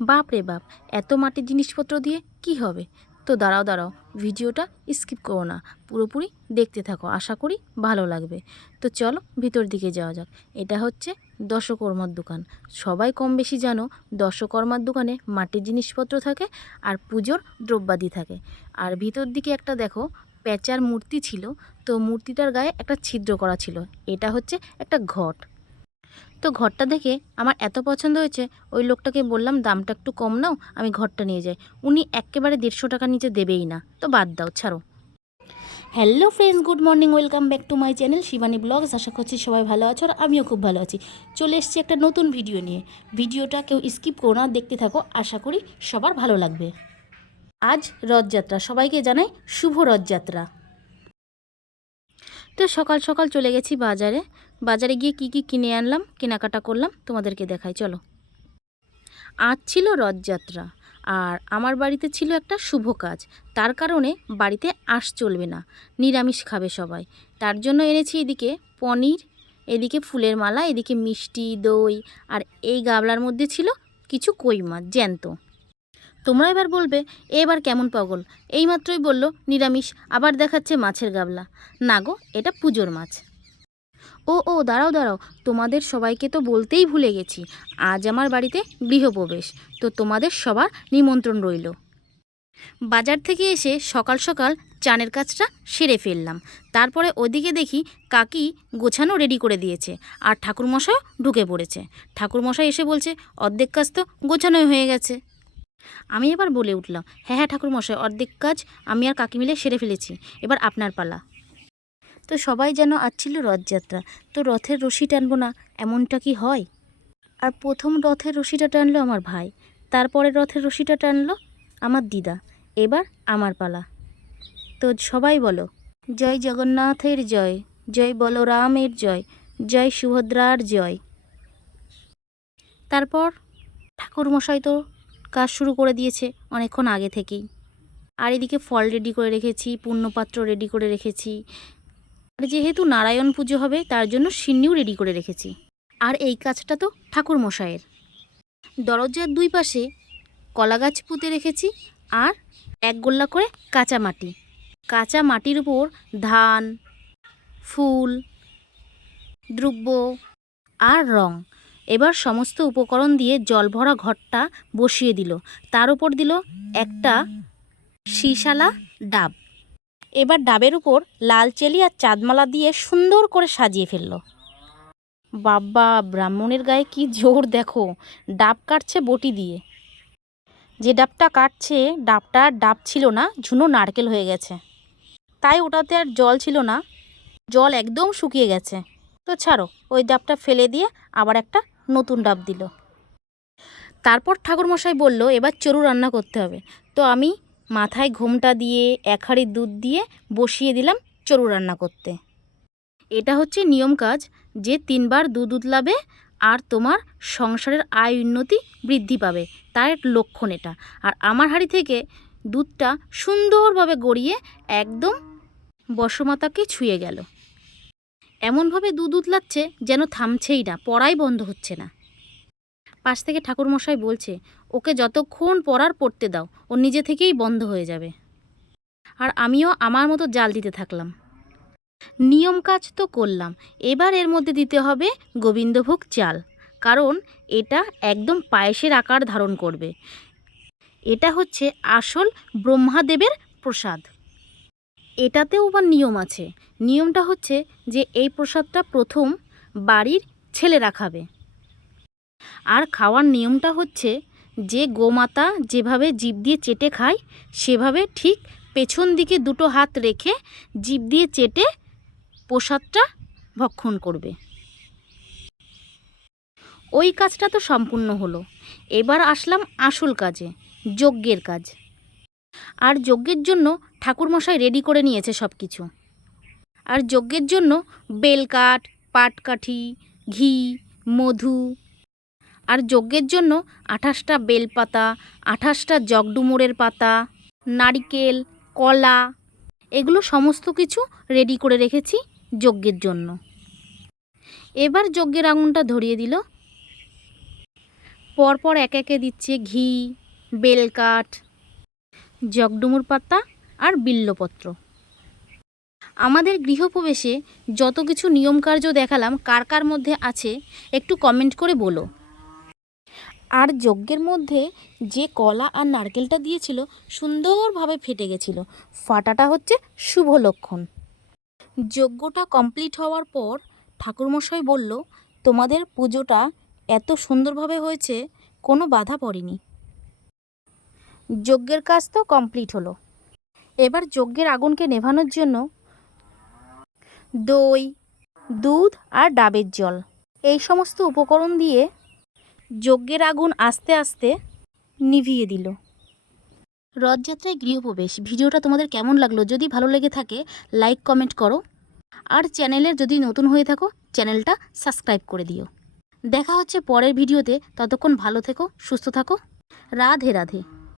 বাপ রে বাপ, এত মাটির জিনিসপত্র দিয়ে কি হবে? তো দাঁড়াও দাঁড়াও, ভিডিওটা স্কিপ করো না, পুরোপুরি দেখতে থাকো, আশা করি ভালো লাগবে। তো চলো, ভিতর দিকে যাওয়া যাক। এটা হচ্ছে দশকর্মার দোকান। সবাই কম বেশি জানো, দশকর্মার দোকানে মাটির জিনিসপত্র থাকে আর পুজোর দ্রব্যাদি থাকে। আর ভিতর দিকে একটা দেখো প্যাঁচার মূর্তি ছিল, তো মূর্তিটার গায়ে একটা ছিদ্র করা ছিল। এটা হচ্ছে একটা ঘট। তো ঘরটা দেখে আমার এত পছন্দ হয়েছে ওই লোকটাকে বললাম দামটা একটু কম নাও আমি ঘরটা নিয়ে যাই। উনি একেবারে দেড়শো টাকা নিচে দেবেই না তো বাদ দাও ছাড়ো। Hello friends good morning welcome back to my channel Shivani blogs আশা করছি সবাই ভালো আছো আর আমিও খুব ভালো আছি। চলে এসেছি একটা নতুন ভিডিও নিয়ে। ভিডিওটা কেউ স্কিপ করো না দেখতে থাকো আশা করি সবার ভালো লাগবে। আজ রথযাত্রা সবাইকে জানাই শুভ রথযাত্রা। তো সকাল সকাল চলে গেছি বাজারে বাজারে গিয়ে কি কি কিনে আনলাম, কেনাকাটা করলাম, তোমাদেরকে দেখাই, চলো। আজ ছিল রথযাত্রা, আর আমার বাড়িতে ছিল একটা শুভ কাজ। তার কারণে বাড়িতে আঁশ চলবে না, নিরামিষ খাবে সবাই। তার জন্য এনেছি এদিকে পনির, এদিকে ফুলের মালা, এদিকে মিষ্টি, দই, আর এই গাবলার মধ্যে ছিল কিছু কই মাছ, জ্যান্ত। তোমরা এবার বলবে, এবার কেমন পাগল? এইমাত্রই বলল, নিরামিষ, আবার দেখাচ্ছে মাছের গাবলা। না গো, এটা পুজোর মাছ। ও ও, দাঁড়াও দাঁড়াও, তোমাদের সবাইকে তো বলতেই ভুলে গেছি, আজ আমার বাড়িতে গৃহপ্রবেশ, তো তোমাদের সবার নিমন্ত্রণ রইল। বাজার থেকে এসে সকাল সকাল চানের কাজটা সেরে ফেললাম, তারপরে ওদিকে দেখি কাকি গোছানো রেডি করে দিয়েছে, আর ঠাকুরমশাইও ঢুকে পড়েছে, ঠাকুরমশাই এসে বলছে, অর্ধেক কাজ তো গোছানোই হয়ে গেছে। আমি এবার বলে উঠলাম হ্যাঁ হ্যাঁ ঠাকুরমশাই, অর্ধেক কাজ আমি আর কাকি মিলে সেরে ফেলেছি, এবার আপনার পালা। তো সবাই যেন আজ ছিল রথযাত্রা। তো রথের রশি টানবো না, এমনটা কি হয়? আর প্রথম রথের রশিটা টানলো আমার ভাই তারপরে রথের রশিটা টানলো আমার দিদা, এবার আমার পালা। তো সবাই বলো, জয় জগন্নাথের জয় জয় বলরামের জয় জয় সুভদ্রার জয়। তারপর ঠাকুরমশাই তো কাজ শুরু করে দিয়েছে অনেকক্ষণ আগে থেকেই। আর এদিকে ফল রেডি করে রেখেছি, পূর্ণপাত্র রেডি করে রেখেছি যেহেতু নারায়ণ পুজো হবে, তার জন্য সিন্নিও রেডি করে রেখেছি। আর এই কাজটা তো ঠাকুর মশাইয়ের দরজার দুই পাশে কলা গাছ পুঁতে রেখেছি আর এক গোল্লা করে কাঁচা মাটি। কাঁচা মাটির উপর ধান, ফুল, দ্রব্য আর রং এবার সমস্ত উপকরণ দিয়ে জল ভরা ঘরটা বসিয়ে দিল। তার উপর দিল একটা শিশালা ডাব। এবার ডাবের উপর লাল চেলি আর চাঁদমালা দিয়ে সুন্দর করে সাজিয়ে ফেলল। বাবা ব্রাহ্মণের গায়ে কি জোর দেখো, ডাব কাটছে বটি দিয়ে। যে ডাবটা কাটছে, ডাবটা ডাব ছিল না, ঝুনো নারকেল হয়ে গেছে। তাই ওটাতে আর জল ছিল না, জল একদম শুকিয়ে গেছে। তো ছাড়ো, ওই ডাবটা ফেলে দিয়ে আবার একটা নতুন ডাব দিল। তারপর ঠাকুরমশাই বলল, এবার চরু রান্না করতে হবে। তো আমি মাথায় ঘোমটা দিয়ে এক হাঁড়ি দুধ দিয়ে বসিয়ে দিলাম চরু রান্না করতে। এটা হচ্ছে নিয়ম কাজ, যে তিনবার দুধ উতলাবে আর তোমার সংসারের আয় উন্নতি বৃদ্ধি পাবে। তার লক্ষণ এটা। আর আমার হাঁড়ি থেকে দুধটা সুন্দরভাবে গড়িয়ে একদম বসমাতাকে ছুঁয়ে গেল। এমনভাবে দুধ উতলাচ্ছে যেন থামছেই না, পড়াই বন্ধ হচ্ছে না। পাশ থেকে ঠাকুরমশাই বলছে ওকে যতক্ষণ পড়ার পড়তে দাও, ও নিজে থেকেই বন্ধ হয়ে যাবে। আর আমিও আমার মতো জাল দিতে থাকলাম। নিয়ম কাজ তো করলাম, এবার এর মধ্যে দিতে হবে গোবিন্দভোগ চাল, কারণ এটা একদম পায়েসের আকার ধারণ করবে। এটা হচ্ছে আসল ব্রহ্মাদেবের প্রসাদ। এটাতেও আবার নিয়ম আছে। নিয়মটা হচ্ছে যে এই প্রসাদটা প্রথম বাড়ির ছেলেরা খাবে। আর খাওয়ার নিয়মটা হচ্ছে যে গোমাতা যেভাবে জিভ দিয়ে চেটে খায়, সেভাবে ঠিক পেছন দিকে দুটো হাত রেখে জিভ দিয়ে চেটে প্রসাদটা ভক্ষণ করবে। ওই কাজটা তো সম্পূর্ণ হলো। এবার আসলাম আসল কাজে, যজ্ঞের কাজ। আর যজ্ঞের জন্য ঠাকুরমশাই রেডি করে নিয়েছে সব কিছু আর যজ্ঞের জন্য বেলকাঠ পাটকাঠি ঘি, মধু আর যজ্ঞের জন্য আঠাশটা বেলপাতা, আঠাশটা জগডুমুরের পাতা, নারিকেল, কলা, এগুলো সমস্ত কিছু রেডি করে রেখেছি যজ্ঞের জন্য। এবার যজ্ঞের আগুনটা ধরিয়ে দিল। পরপর এক একে দিচ্ছে ঘি, বেলকাঠ, জগডুমুর পাতা আর বিল্লপত্র। আমাদের গৃহপ্রবেশে যত কিছু নিয়মকার্য দেখালাম, কার কার মধ্যে আছে, একটু কমেন্ট করে বলো। আর যজ্ঞের মধ্যে যে কলা আর নারকেলটা দিয়েছিল, সুন্দরভাবে ফেটে গেছিল। ফাটাটা হচ্ছে শুভ লক্ষণ। যজ্ঞটা কমপ্লিট হওয়ার পর ঠাকুরমশাই বলল, তোমাদের পুজোটা এত সুন্দরভাবে হয়েছে, কোনো বাধা পড়েনি। যজ্ঞের কাজ তো কমপ্লিট হলো। এবার যজ্ঞের আগুনকে নেভানোর জন্য দই, দুধ আর ডাবের জল। এই সমস্ত উপকরণ দিয়ে যজ্ঞের আগুন আস্তে আস্তে নিভিয়ে দিল। রথযাত্রায় গৃহপ্রবেশ। ভিডিওটা তোমাদের কেমন লাগল? যদি ভালো লেগে থাকে লাইক কমেন্ট করো। আর চ্যানেলের যদি নতুন হয়ে থাকো, চ্যানেলটা সাবস্ক্রাইব করে দিও। দেখা হচ্ছে পরের ভিডিওতে। ততক্ষণ ভালো থেকো, সুস্থ থাকো। রাধে রাধে।